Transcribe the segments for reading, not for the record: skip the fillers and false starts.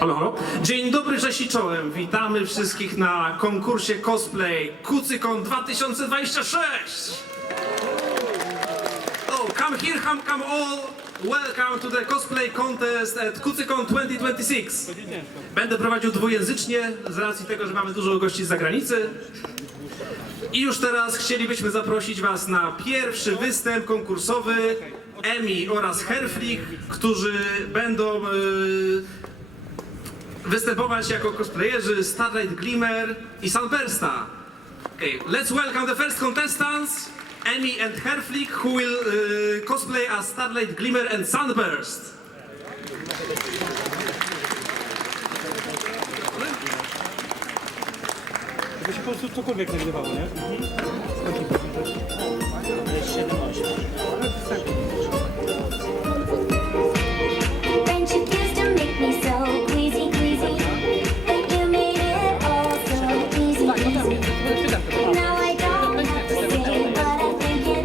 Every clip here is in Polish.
Halo, halo. Dzień dobry, cześć i czołem. Witamy wszystkich na konkursie cosplay Kucykon 2026. Oh, come here, come all. Welcome to the cosplay contest at Kucykon 2026. Będę prowadził dwujęzycznie z racji tego, że mamy dużo gości z zagranicy. I już teraz chcielibyśmy zaprosić Was na pierwszy występ konkursowy Emi oraz Herflik, którzy będą występować jako cosplayerzy Starlight Glimmer i Sunbursta. Okay, let's welcome the first contestants, Emi and Herflik, who will cosplay as Starlight Glimmer and Sunburst. To się po prostu cokolwiek nagrywało, nie? Friendship used to make me so queasy, queasy, but you made it all so easy, easy. Now I don't have to say what I'm thinking,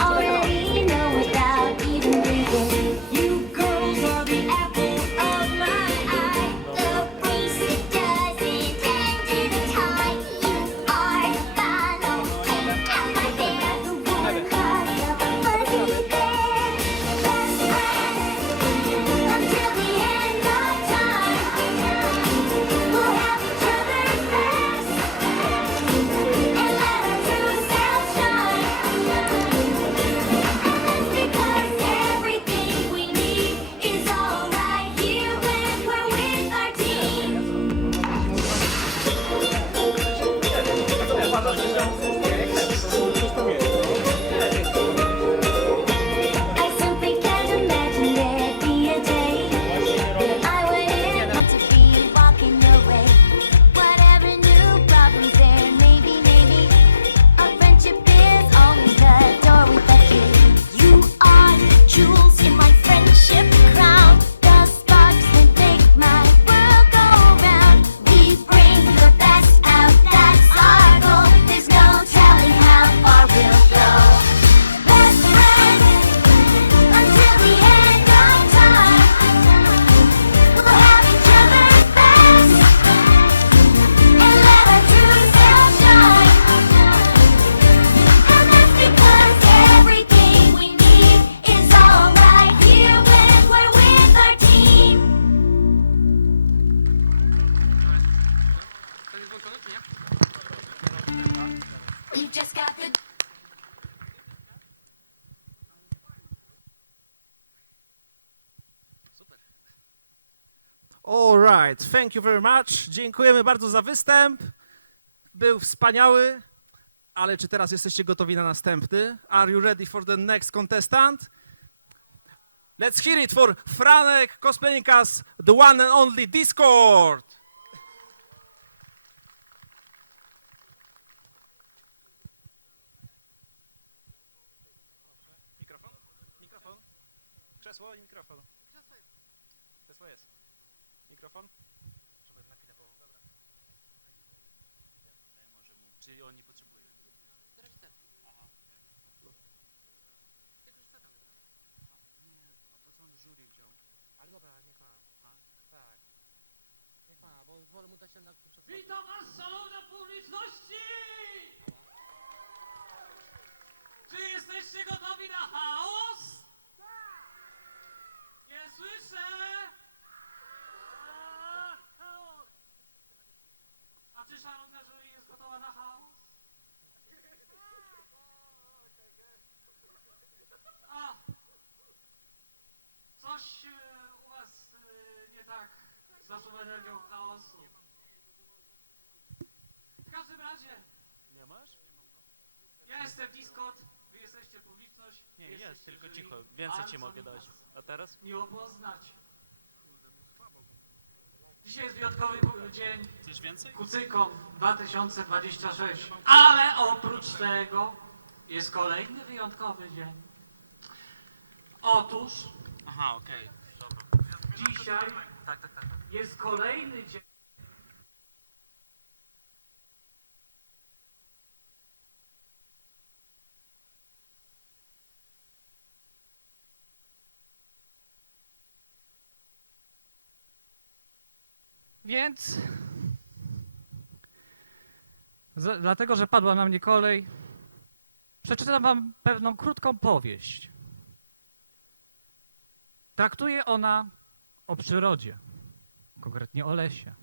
already know without even thinking. You girls are the apple of my eye, the bracelet doesn't end in a tie. You are the final king at my band, the one cause of a fuzzy bear. Best friend until the end of time. We'll have each other's backs and let our true selves shine. And that's because everything we need is all right here when we're with our team. I simply can't imagine there'd be a day that I wouldn't want to be walking away. Whatever new problems there may be, maybe our friendship is always the doorway that you are the jewels in my friendship crown, the sparks that make my world go round. We bring the best out, that's our goal. There's no telling how far we'll go. Best friend until the end of time. We'll have each other's backs and let our true self shine. And that's because everything we need is all right here when we're with our team. We've just got the All right, thank you very much. Dziękujemy bardzo za występ. Był wspaniały, ale czy teraz jesteście gotowi na następny? Are you ready for the next contestant? Let's hear it for Franek cosplaying as the one and only Discord. Mikrofon? Mikrofon? Krzesło i mikrofon. Krzesło jest. Mikrofon? Czy oni potrzebują? Po co on jury wziął? Ale dobra, niech ma. Tak. Niech ma, bo wolę mu dać ten na przykład. Witam was, szanowna publiczności! Czy jesteście gotowi na chaos? Nie słyszę! Chaos! A czy szanowna jury jest gotowa na chaos? A! Coś u was nie tak z waszą energią chaosu. W każdym razie, Nie masz? ja jestem Discord, wy jesteście publiczność. Nie, jesteście jest, tylko jury. cicho. Więcej ci Bardzo mogę mi dać. A teraz? miło poznać. Dzisiaj jest wyjątkowy dzień Chcesz więcej? Kucykon 2026. Ale oprócz tego jest kolejny wyjątkowy dzień. Otóż Aha, okej. Dobra. dzisiaj Tak. jest kolejny dzień Więc dlatego, że padła na mnie kolej, przeczytam wam pewną krótką powieść. Traktuje ona o przyrodzie, konkretnie o lesie.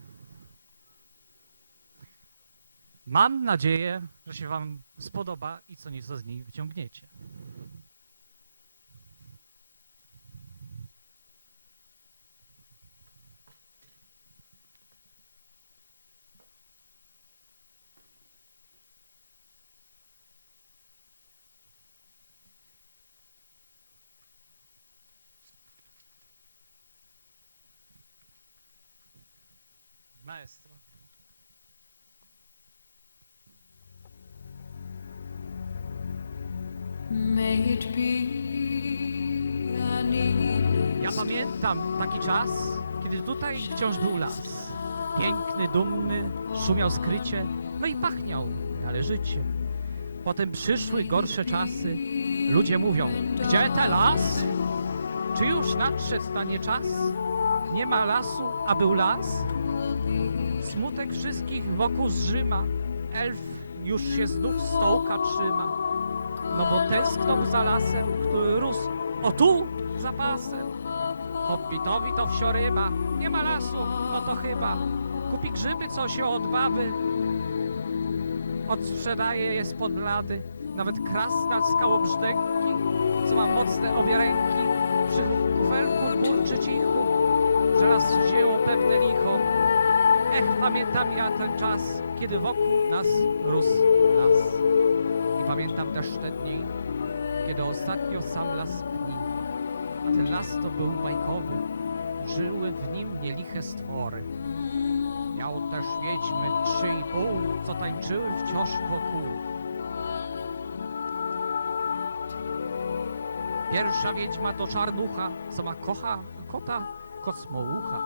Mam nadzieję, że się wam spodoba i co nieco z niej wyciągniecie. Maestro. May it be a needless Ja pamiętam taki czas, kiedy tutaj wciąż był las. Piękny, dumny, szumiał skrycie, no i pachniał należycie. Potem przyszły gorsze czasy. Ludzie mówią, gdzie ten las? Czy już nadszedł na nie czas? Nie ma lasu, a był las? Smutek wszystkich wokół zżyma. Elf już się znów stołka trzyma. No bo tęskną za lasem, który rósł o tu za pasem. Hobbitowi to wsioryba, nie ma lasu, no to chyba kupi grzyby, co się od baby. Odsprzedaje je spod blady, nawet krasnal skałobrzydęki, co ma mocne obie ręki. Przy kufelku burczy cicho, że las wzięło pewne licho. Ech, pamiętam ja ten czas, kiedy wokół nas rósł las. I pamiętam też te dni, kiedy ostatnio sam las pni. A ten las to był bajkowy, żyły w nim nieliche stwory. Miał też wiedźmy 3,5, co tańczyły wciąż wokół. Pierwsza wiedźma to czarnucha, co ma kocha kota kocmołucha.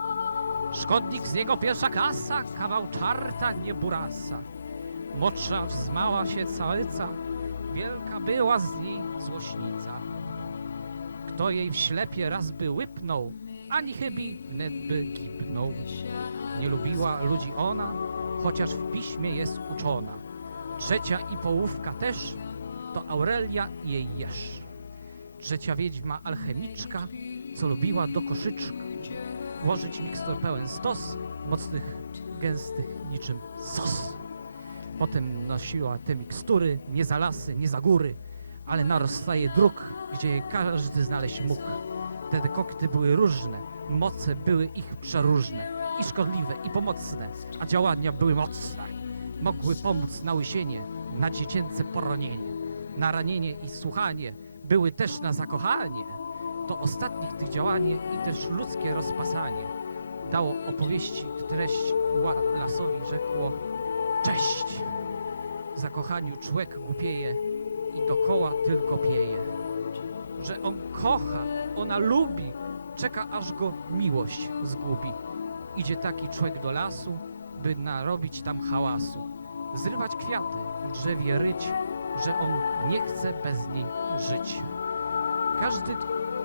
Szkodnik z niego pierwsza klasa, kawał czarta, nie burasa. Młodsza wzmała się całyca, wielka była z niej złośnica. Kto jej w ślepie raz by łypnął, ani chybi wnet by kipnął. Nie lubiła ludzi ona, chociaż w piśmie jest uczona. Trzecia i połówka też, to Aurelia i jej jeż. Trzecia wiedźma alchemiczka, co lubiła do koszyczka włożyć mikstur pełen stos, mocnych, gęstych, niczym sos. Potem nosiła te mikstury nie za lasy, nie za góry, ale na rozstaje dróg, gdzie je każdy znaleźć mógł. Te dekokty były różne, moce były ich przeróżne, i szkodliwe, i pomocne, a działania były mocne. Mogły pomóc na łysienie, na dziecięce poronienie, na ranienie i słuchanie, były też na zakochanie. To ostatnich tych działanie i też ludzkie rozpasanie dało opowieści w treść, lasowi rzekło cześć. W zakochaniu człowiek głupieje i dokoła tylko pieje. Że on kocha, ona lubi, czeka aż go miłość zgubi. Idzie taki człowiek do lasu, by narobić tam hałasu. Zrywać kwiaty, w drzewie ryć, że on nie chce bez niej żyć.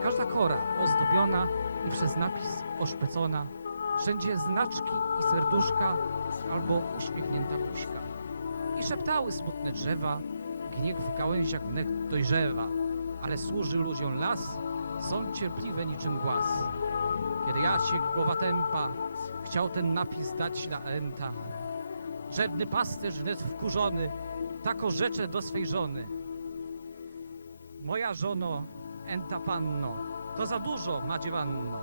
Każda kora ozdobiona i przez napis oszpecona, wszędzie znaczki i serduszka albo uśmiechnięta buźka. I szeptały smutne drzewa, gniew w gałęziach wnet dojrzewa, ale służy ludziom las, są cierpliwe niczym głaz. Kiedy Jasiek głowa tępa chciał ten napis dać na enta, żedny pasterz wnet wkurzony tako rzecze do swej żony: moja żono, enta panno, to za dużo, madziewanno.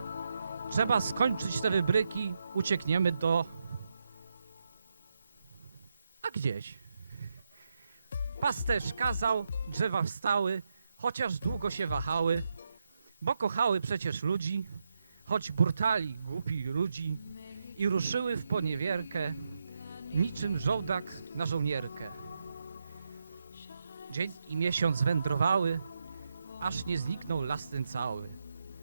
Trzeba skończyć te wybryki, uciekniemy do... A gdzieś? Pasterz kazał, drzewa wstały, chociaż długo się wahały, bo kochały przecież ludzi, choć burtali głupi ludzi i ruszyły w poniewierkę, niczym żołdak na żołnierkę. Dzień i miesiąc wędrowały, aż nie zniknął las ten cały.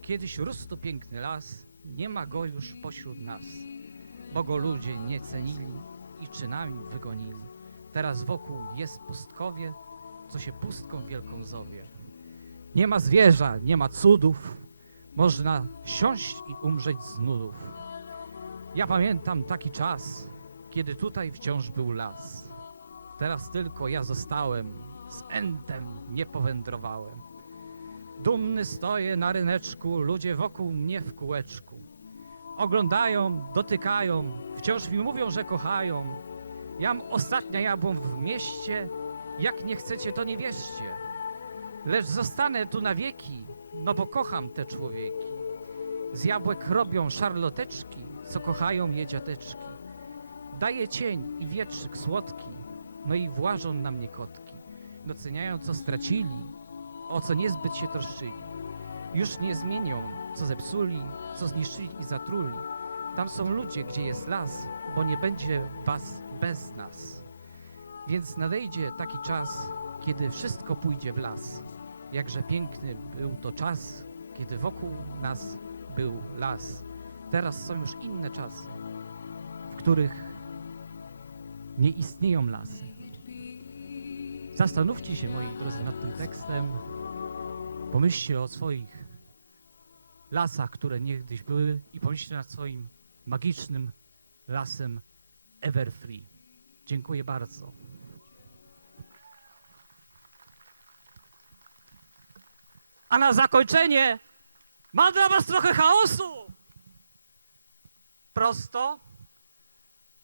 Kiedyś rósł tu piękny las, nie ma go już pośród nas, bo go ludzie nie cenili i czynami wygonili. Teraz wokół jest pustkowie, co się pustką wielką zowie. Nie ma zwierza, nie ma cudów, można siąść i umrzeć z nudów. Ja pamiętam taki czas, kiedy tutaj wciąż był las. Teraz tylko ja zostałem, z pędem nie powędrowałem. Dumny stoję na ryneczku, ludzie wokół mnie w kółeczku. Oglądają, dotykają, wciąż mi mówią, że kochają. Jam ostatnia jabłon w mieście, jak nie chcecie, to nie wierzcie. Lecz zostanę tu na wieki, no bo kocham te człowieki. Z jabłek robią szarloteczki, co kochają je dziateczki. Daje cień i wietrzyk słodki, no i włażą na mnie kotki. Doceniają, co stracili, o co niezbyt się troszczyli. Już nie zmienią, co zepsuli, co zniszczyli i zatruli. Tam są ludzie, gdzie jest las, bo nie będzie was bez nas. Więc nadejdzie taki czas, kiedy wszystko pójdzie w las. Jakże piękny był to czas, kiedy wokół nas był las. Teraz są już inne czasy, w których nie istnieją lasy. Zastanówcie się, moi drodzy, nad tym tekstem. Pomyślcie o swoich lasach, które niegdyś były, i pomyślcie nad swoim magicznym lasem Everfree. Dziękuję bardzo. A na zakończenie mam dla was trochę chaosu. Prosto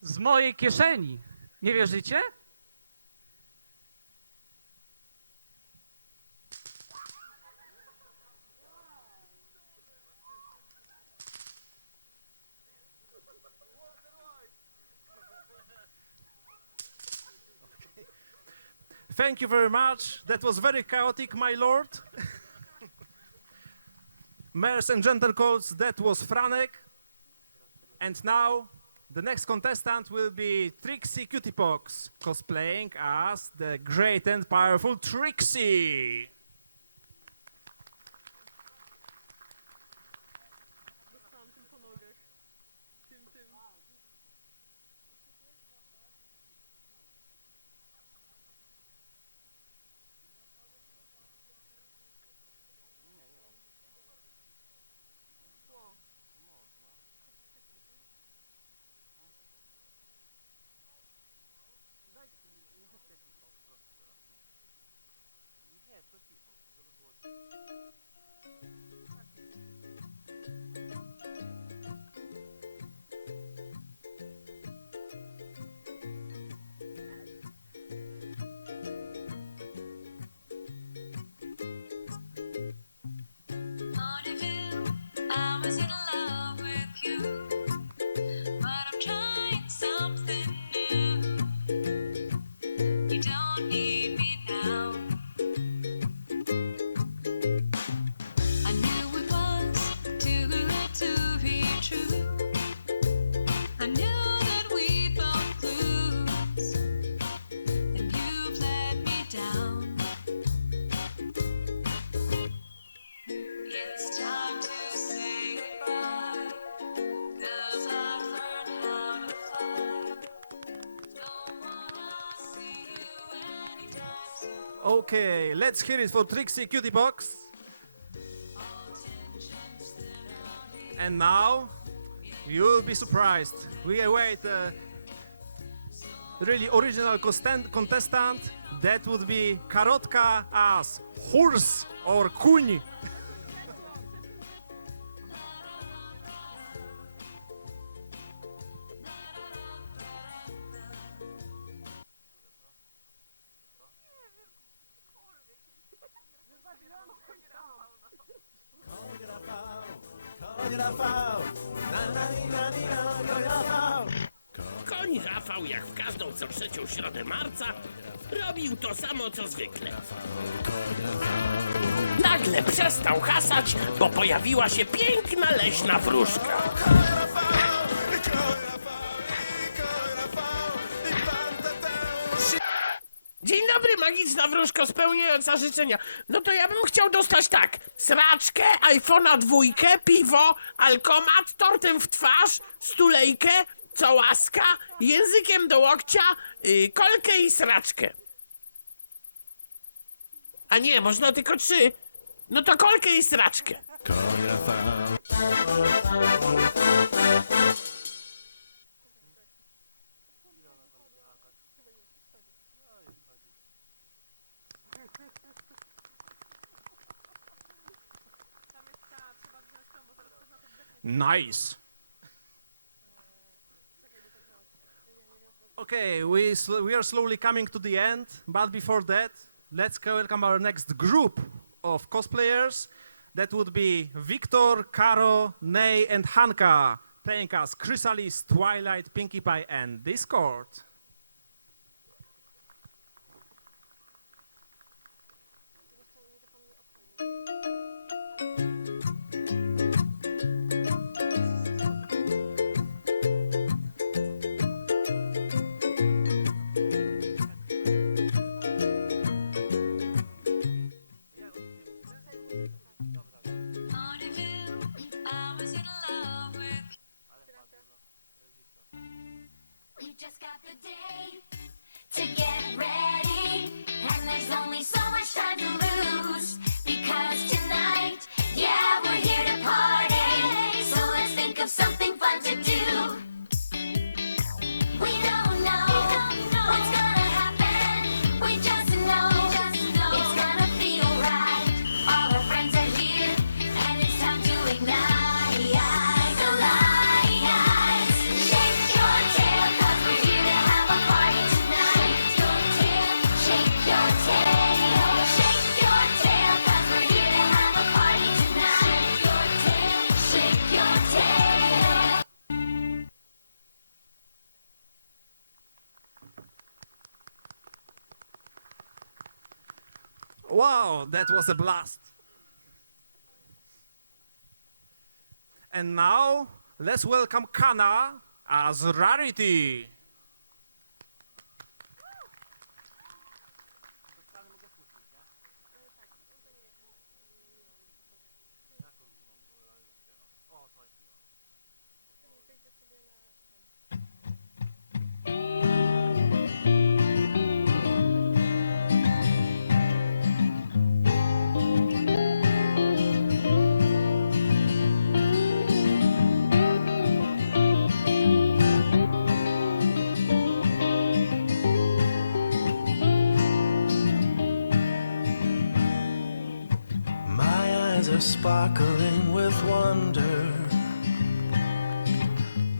z mojej kieszeni. Nie wierzycie? Thank you very much. That was very chaotic, my lord. Mares and gentlecoats, that was Franek. And now, the next contestant will be Trixie Cutiepox, cosplaying as the great and powerful Trixie. I was in love with you, but I'm trying something new. You don't need me now. I knew it was too good to be true. I knew that we both lose, and you've let me down. It's time to say goodbye, 'cause I've learned how to fly. Don't wanna see you anytime soon. Okay, let's hear it for Trixie Cutiepox. And now, you'll be surprised. We await a really original contestant. That would be Karotka as horse or kuń. Koń Rafał, jak w każdą co trzecią środę marca, robił to samo co zwykle. Nagle przestał hasać, bo pojawiła się piękna leśna wróżka. Dzień dobry, magiczna wróżko spełniająca życzenia. No to ja bym chciał dostać tak: sraczkę, iPhone'a 2, piwo, alkomat, tortem w twarz, stulejkę, cołaska, językiem do łokcia, kolkę i sraczkę. A nie, można tylko 3. No to kolkę i sraczkę. Nice. Okay, we are slowly coming to the end, but before that, let's welcome our next group of cosplayers. That would be Victor, Caro, Ney, and Hanka, playing as Chrysalis, Twilight, Pinkie Pie, and Discord. Ponyville, I was in love with. We just got the day to get ready, and there's only so much time to lose. Because tonight, yeah, we're here to party. So let's think of something fun to do. We don't know what's gonna happen. We just know it's gonna feel right. All our friends are here, and it's time to ignite the lights. Shake your tail, 'cause we're here to have a party tonight. Shake your tail, shake your tail, 'cause we're here to have a party tonight. Shake your tail. Wow, that was a blast. And now, let's welcome Kana as Rarity. My eyes are sparkling with wonder.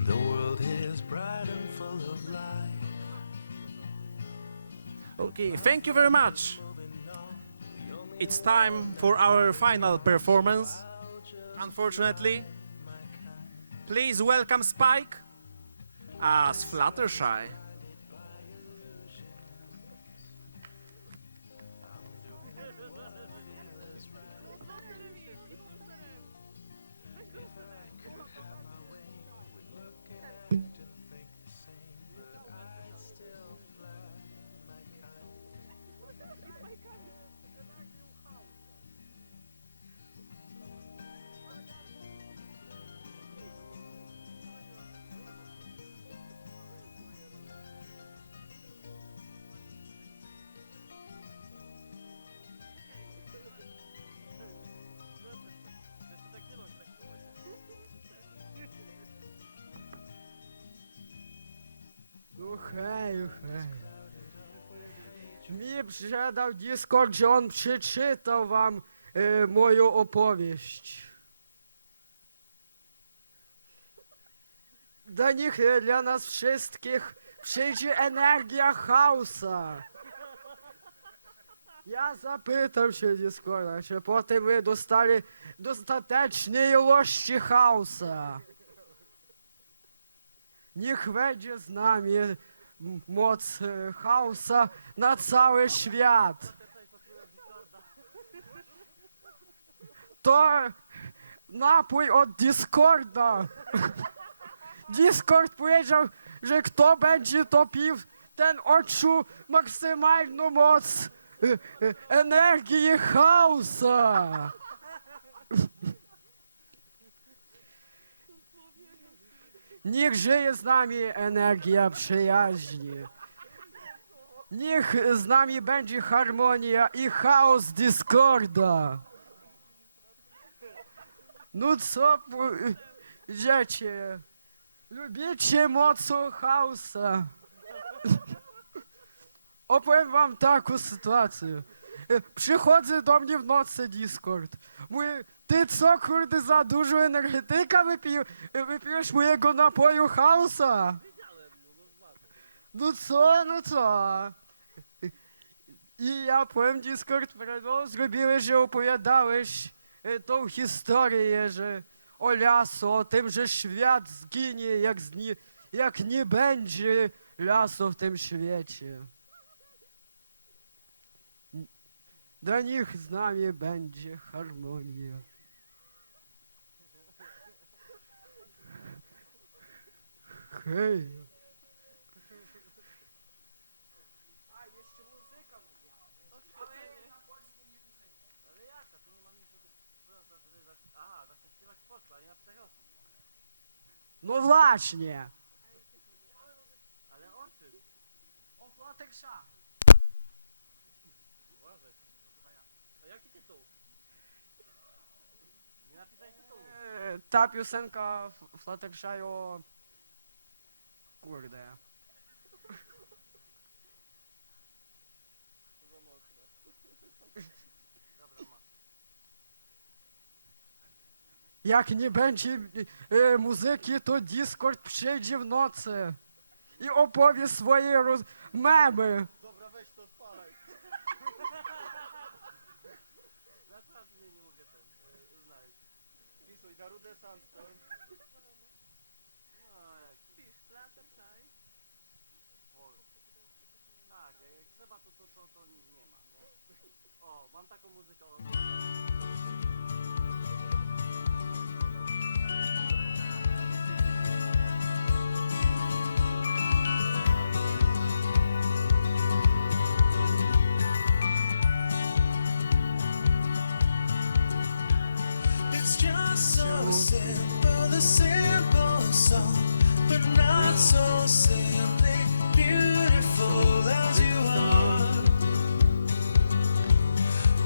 The world is bright and full of life. Okay, thank you very much. It's time for our final performance. Unfortunately, please welcome Spike as Fluttershy. Hej. Mi przedał Discord, że on przeczytał wam moją opowieść. Do nich dla nas wszystkich przyjdzie energia chaosa. Ja zapytam się Discorda, czy potem my dostali dostatecznej ilości chaosa. Niech będzie z nami moc chaosa na cały świat. To napój od Discorda. Discord powiedział, że kto będzie to pił, ten odczuł maksymalną moc energii chaosa. Niech żyje z nami energia przyjaźni. Niech z nami będzie harmonia i chaos Discorda. No co, dzieci, lubicie mocą chaosa? Opowiem wam taką sytuację. Przychodzę do mnie w nocy Discord. Mój Ty co, kurde, za dużo energetyka wypijesz mojego napoju Hausa? No co, no co? I ja powiem Discord, no, zrobiłeś, że opowiadałeś tą historię, że o lasu, o tym, że świat zginie, jak nie będzie lasu w tym świecie. Dla nich z nami będzie harmonia. Hej. No właśnie. Ale o czym? O Fluttershy. Ta piosenka Fluttershy o... Kurde. Jak nie będzie muzyki, to Discord przyjdzie w nocy i opowie swoje memy. Dobra, weź to odpalaj. Naprawdę nie mogę znaleźć. Wpisuj, Garudę Sandstone. Tak, jak trzeba to nie ma, nie? O, mam taką muzykę. It's just so simple, the simple song, but not so simply beautiful as you are.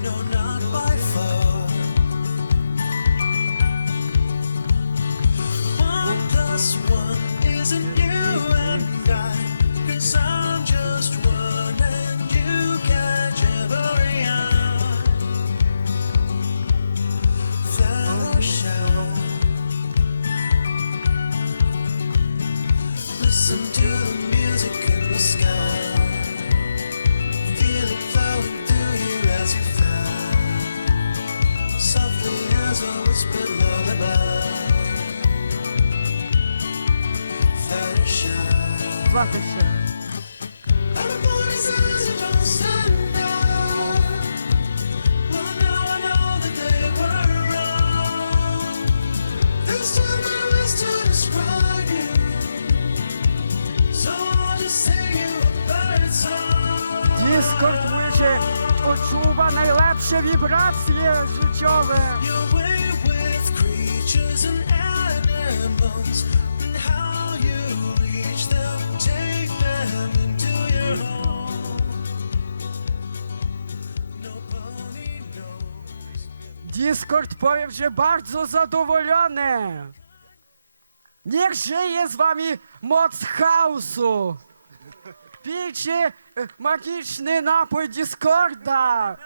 No, not by far. 1+1 isn't you and I, 'cause I'm just one and you catch every eye. Fluttershy. Listen to the music in the sky. Feel it flowing through you as you fly. Softly as a whispered lullaby. Fluttershy. Fluttershy. Everybody says you don't stand out. Well, now I know that they were wrong. There's too many ways to describe you, so I'll just sing you a bird song. Discord mówi, poczuwa najlepsze wibracje życiowe. Your way with creatures and animals, and how you reach them, take them into your home. Nobody knows. Discord powiem, że bardzo zadowolony. Niech żyje z wami moc chaosu. Pijcie magiczny napój Discorda.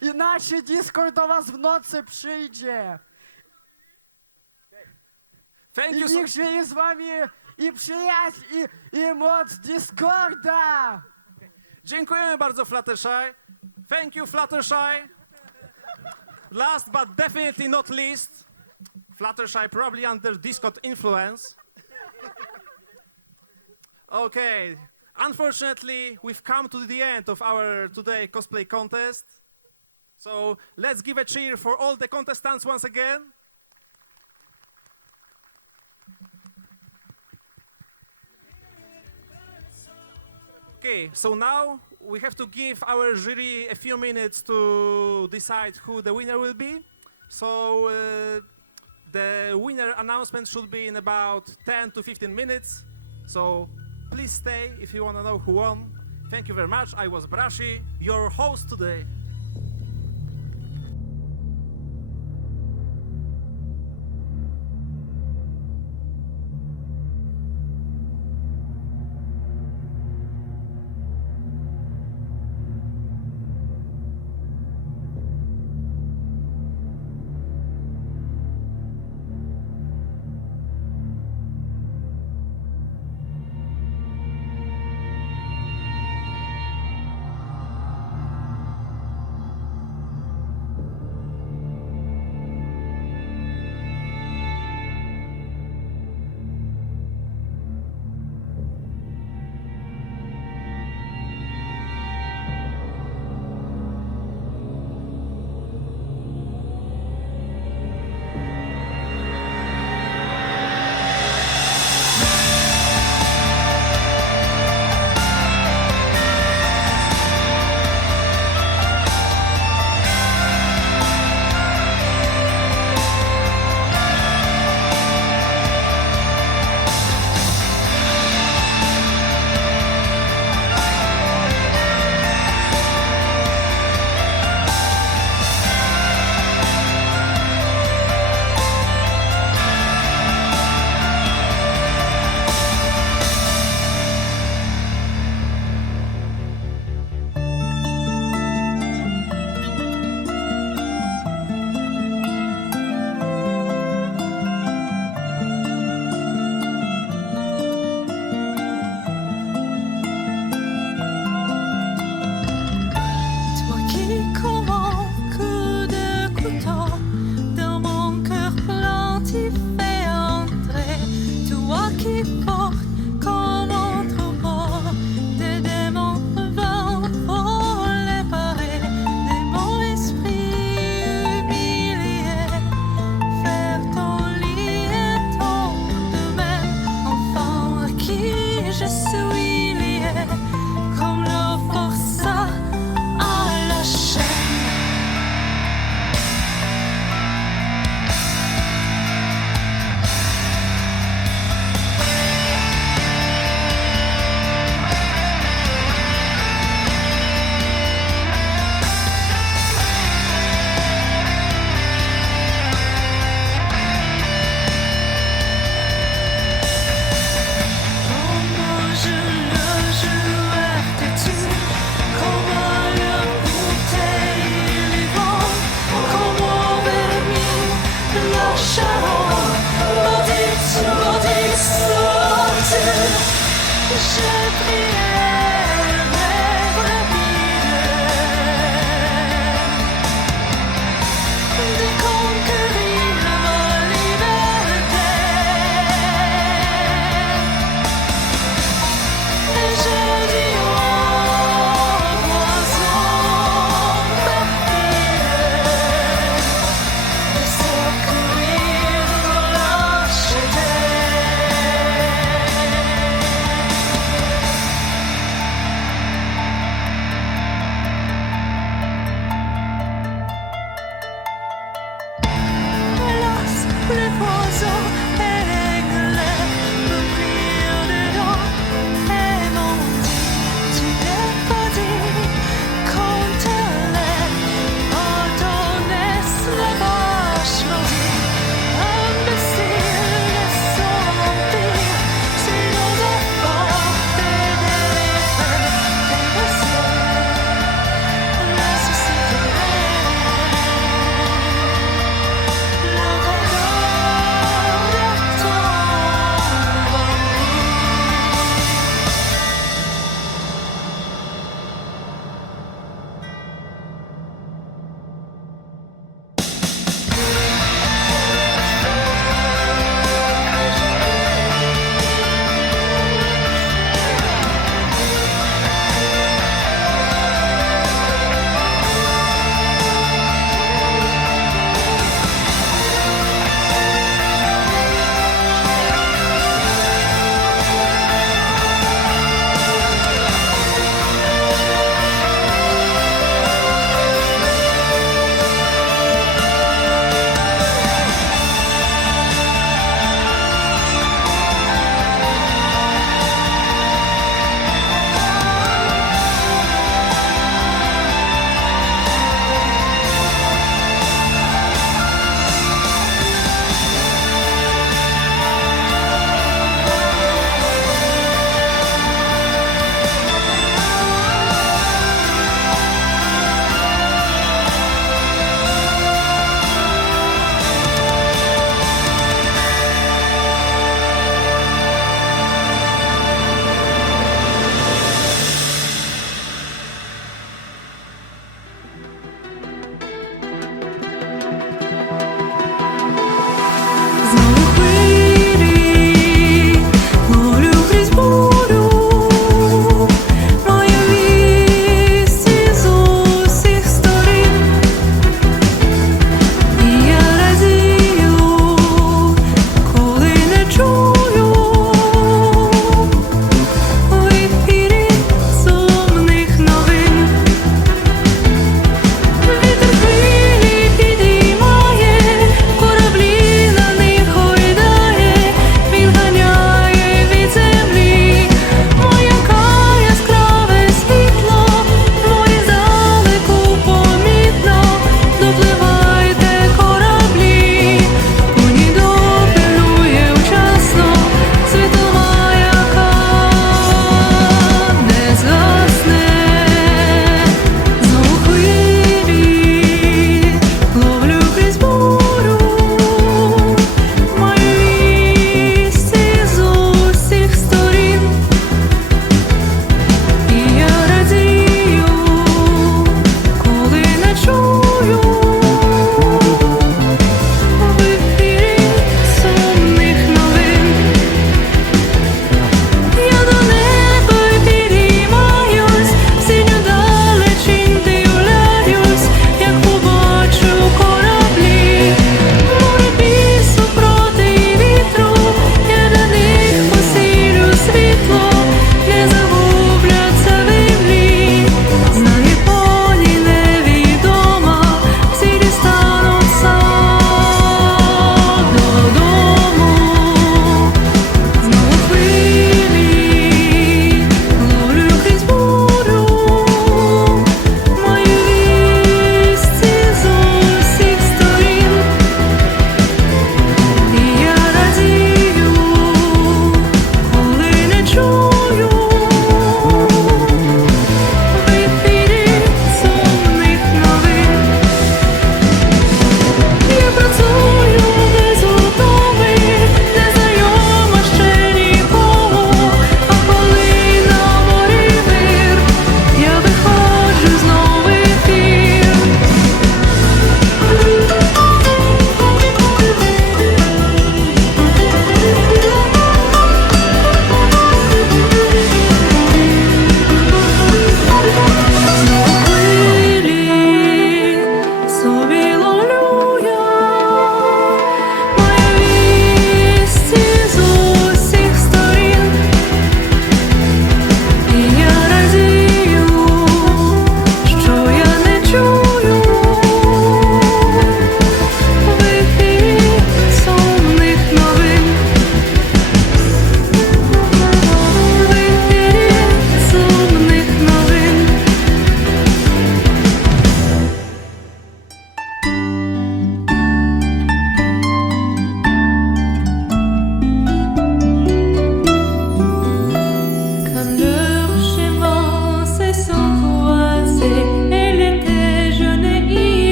Inaczej Discord do was w nocy przyjdzie. Thank I you so niech żyje z wami i przyjaźń, i moc Discorda. Dziękujemy bardzo, Fluttershy. Thank you, Fluttershy. Last but definitely not least, Fluttershy probably under Discord influence. Okay, unfortunately, we've come to the end of our today cosplay contest. So let's give a cheer for all the contestants once again. Okay, so now we have to give our jury a few minutes to decide who the winner will be. So the winner announcement should be in about 10 to 15 minutes. So please stay if you want to know who won. Thank you very much. I was Brashi, your host today.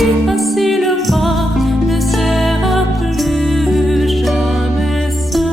vie facile pas ne sera plus jamais seule.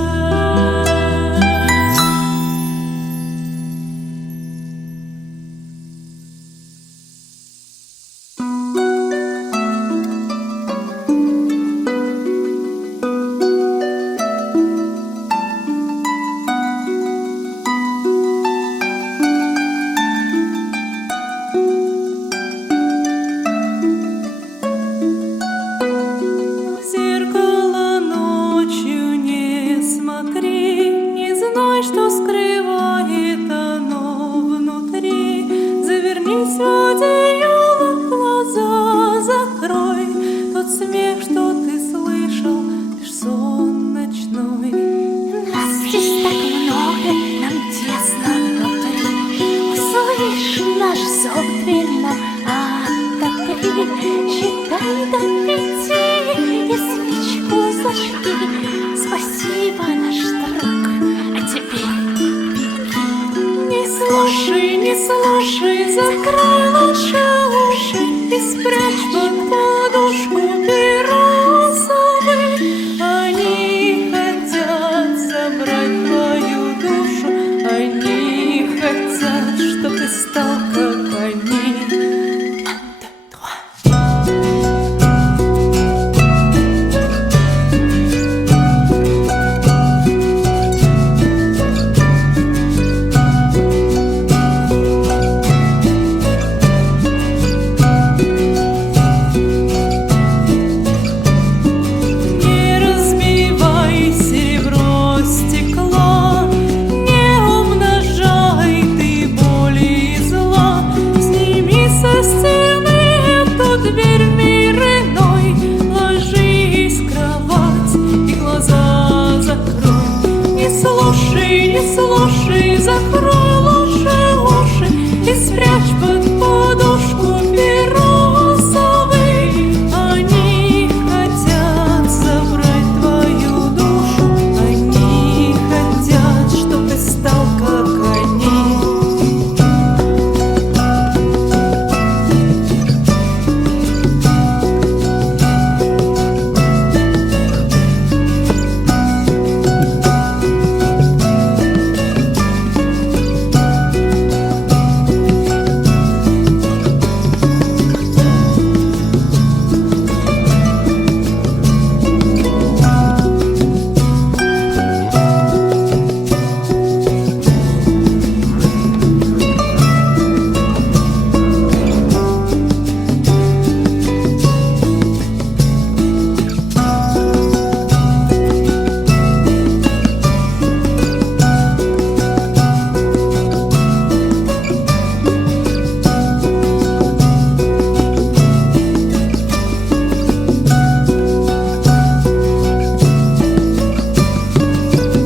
В зеркало ночью не смотри, не знай, что скрывает оно внутри. Завернись в одеяло, глаза закрой. Тот смех, что ты слышал, лишь сон ночной. Нас здесь так много, нам тесно внутри. Услышь наш зов, дверь нам отопри. Считай до 5 и свечку зажги. Спасибо, наш друг, а теперь беги. Не слушай, закрой лучше уши и спрячь под подушку перо совы. Они хотят забрать твою душу, они хотят, чтоб ты стал как они. Не разбивай серебро, стекло, не умножай ты боли и зла. Сними со стены эту дверь в мир иной, ложись в кровать и глаза закрой. Не слушай, закрой лучше уши и спрячь под подушку перо совы. Они хотят забрать твою душу, они хотят, чтоб ты стал как они.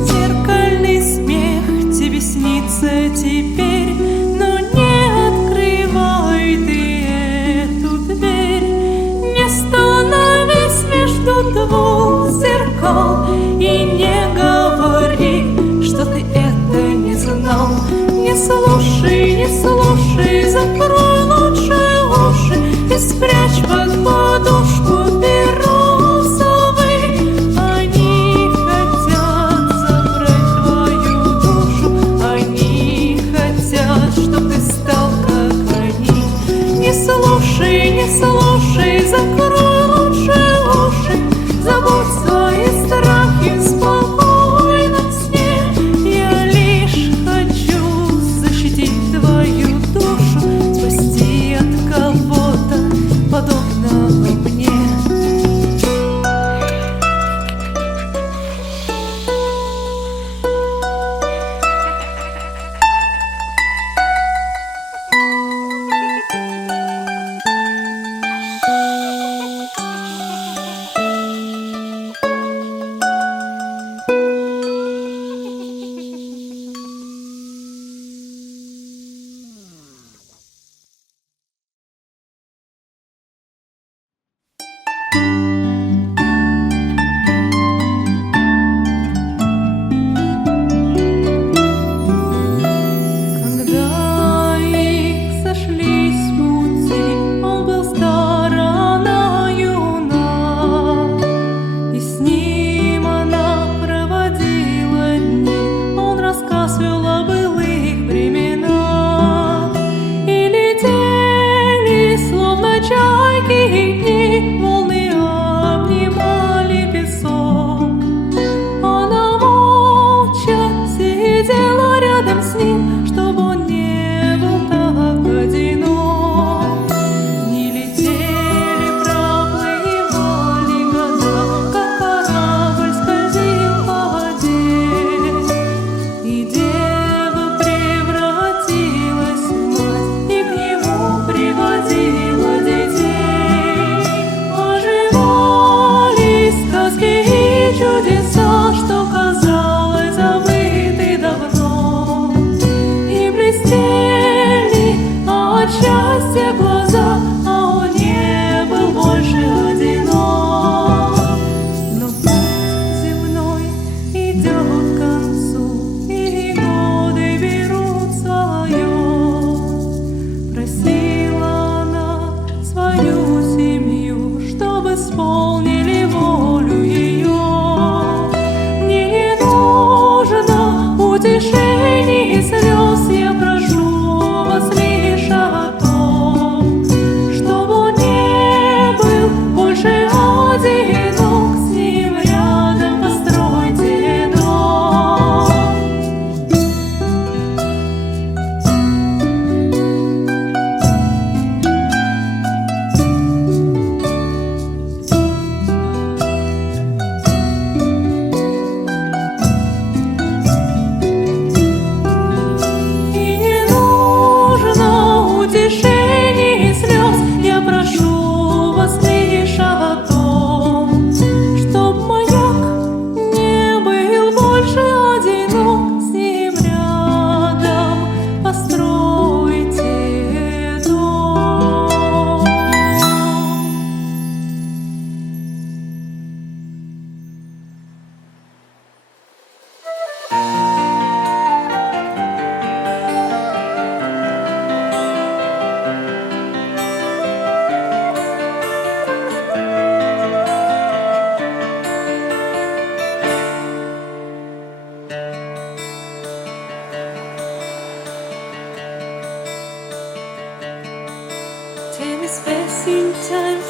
Зеркальный смех тебе снится теперь, но не открывай ты эту дверь. Не становись между двух зеркал и не говори, что ты это не знал. Не слушай, закрой лучше уши и спрячь под подушку перо совы. Они хотят забрать твою душу, они хотят, чтоб ты стал как они. Не слушай, закрой лучше уши, забудь свои страхи в спокойном сне. Я лишь хочу защитить твою душу, спасти от кого-то подобного мне.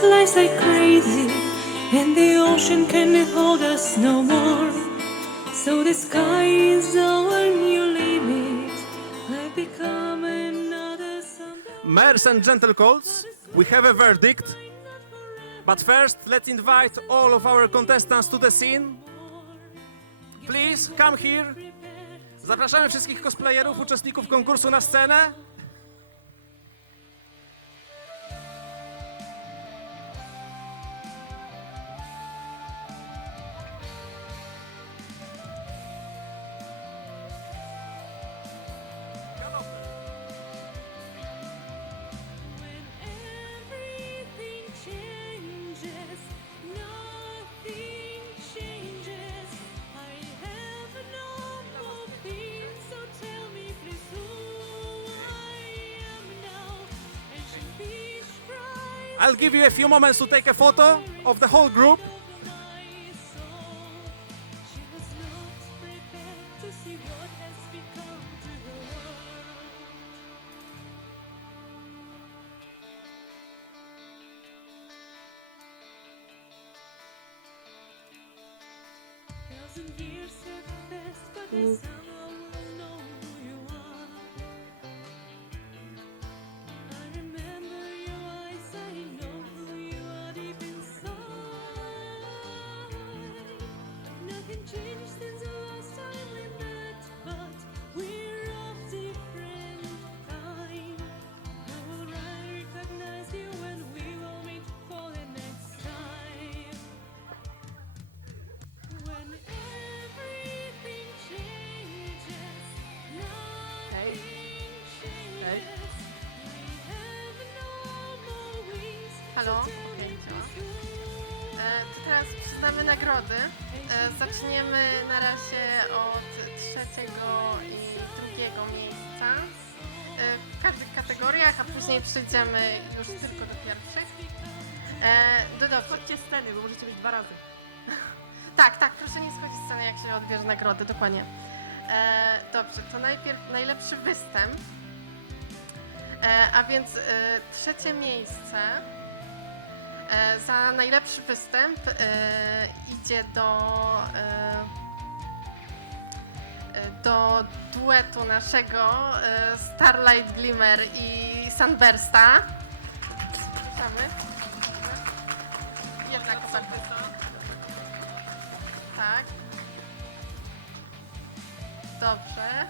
flies like crazy, and the ocean can hold us no more. So the sky is our new limit. I've become another somebody. Mares and gentlecolts, we have a verdict. But first, let's invite all of our contestants to the scene. Please, come here. Zapraszamy wszystkich cosplayerów, uczestników konkursu na scenę. Everything changes, nothing changes. I have no more fear, so tell me please who I am now. And she fish cries I'll give you a few moments to take a photo of the whole group. over my soul. She was not prepared to see what has become to the world. 1,000 years have passed, but I somehow will know who you are. I remember your eyes, I know who you are deep inside. Nothing changed since the last time we met, but we're of different kind. How will I recognize you when we will meet for the next time? When everything changes, nothing changes. We have no more wings. Halo? To teraz przyznamy nagrody. Zaczniemy na razie od trzeciego i drugiego miejsca w każdych kategoriach, a później przejdziemy już tylko do pierwszych. Dobrze. Chodźcie sceny, bo możecie być 2 razy. Tak, tak, proszę nie schodzić z sceny, jak się odbierze nagrody, dokładnie. Dobrze, to najpierw najlepszy występ. A więc trzecie miejsce za najlepszy występ idzie do duetu naszego Starlight Glimmer i Sunbursta. Zapraszamy. Jedna koperta. Tak. Dobrze.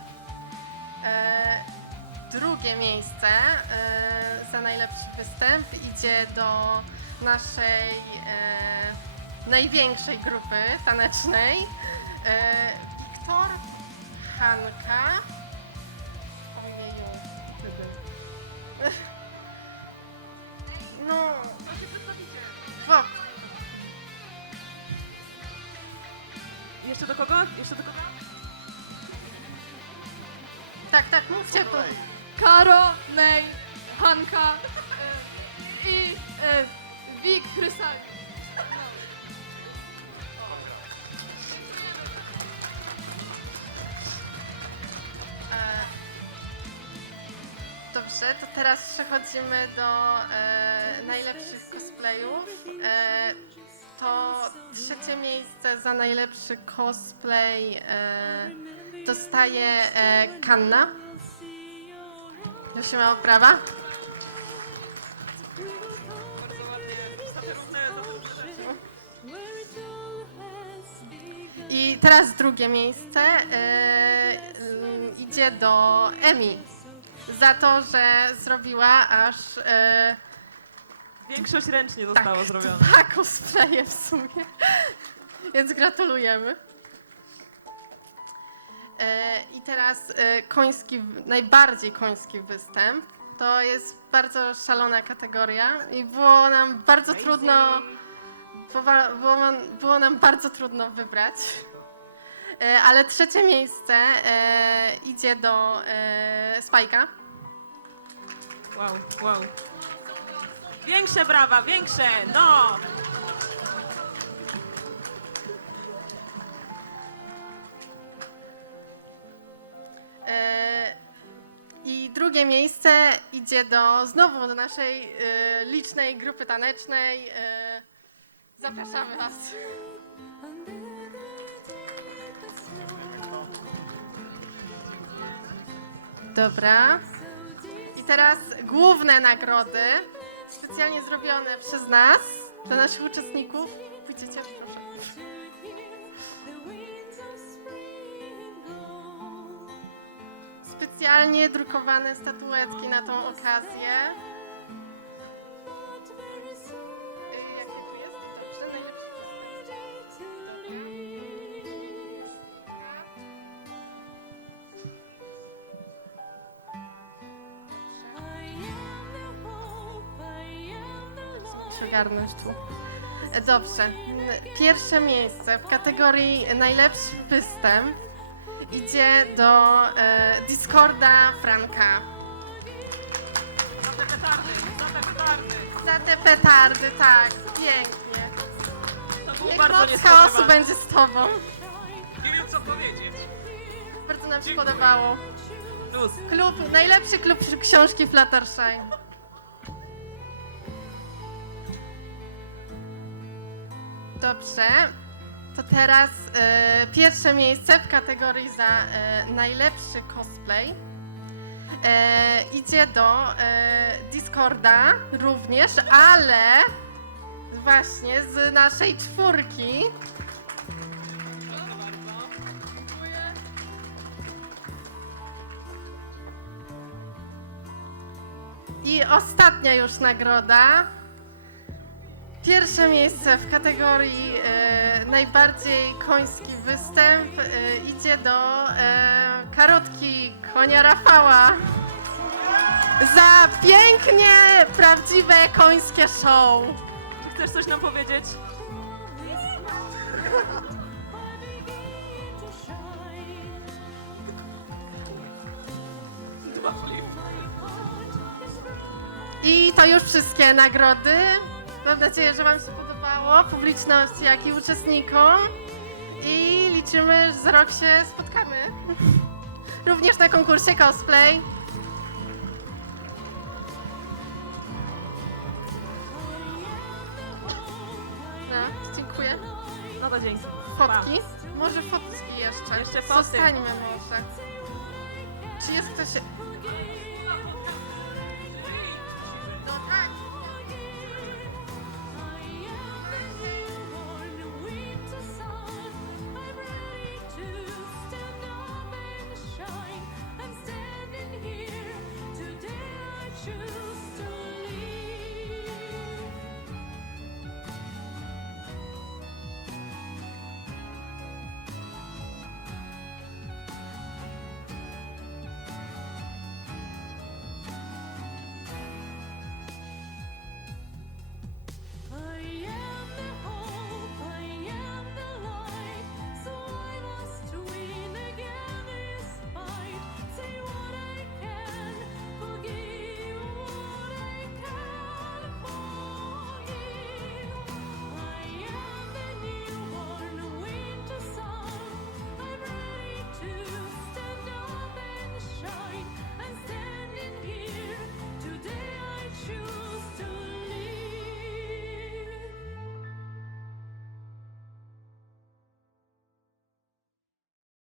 Drugie miejsce za najlepszy występ idzie do naszej największej grupy tanecznej. Wiktor, Hanka. Ojeju. No. Bo. Jeszcze do kogo? Jeszcze do kogo? Tak, tak, mówcie. Bo... Karo, Ney, Hanka i Wik Frysali. Dobrze, to teraz przechodzimy do najlepszych cosplayów. To trzecie miejsce za najlepszy cosplay dostaje Kanna. Prosimy o brawa. I teraz drugie miejsce idzie do Emi za to, że zrobiła aż Większość ręcznie zostało zrobione. 2 cosplaye w sumie, więc gratulujemy. I teraz najbardziej koński występ. To jest bardzo szalona kategoria i było nam bardzo trudno, było nam bardzo trudno wybrać. Ale trzecie miejsce idzie do Spajka. Wow, wow. Większe brawa, większe, no! I drugie miejsce idzie znowu do naszej licznej grupy tanecznej. Zapraszamy Was. Dobra. I teraz główne nagrody, specjalnie zrobione przez nas, dla naszych uczestników. Pójdziecie, proszę. Specjalnie drukowane statuetki na tą okazję. Jakie tu jest? Dobrze, najlepszy przegarnąć tu. Dobrze. Pierwsze miejsce w kategorii najlepszy występ idzie do Discorda Franka. Za te petardy, tak, pięknie. Niech moc chaosu będzie z tobą. Nie wiem co powiedzieć. Bardzo nam się podobało. Plus. Najlepszy klub książki Fluttershy. Dobrze. To teraz pierwsze miejsce w kategorii za najlepszy cosplay idzie do Discorda również, ale właśnie z naszej czwórki. I ostatnia już nagroda. Pierwsze miejsce w kategorii najbardziej koński występ idzie do Karotki, konia Rafała. Za pięknie prawdziwe końskie show. Czy chcesz coś nam powiedzieć? I to już wszystkie nagrody. Mam nadzieję, że Wam się podobało, publiczności, jak i uczestnikom. I liczymy, że za rok się spotkamy. Również na konkursie cosplay. No, dziękuję. No to dzięki. Fotki? Może fotki jeszcze. Jeszcze foty. Zostańmy może. Czy jest ktoś...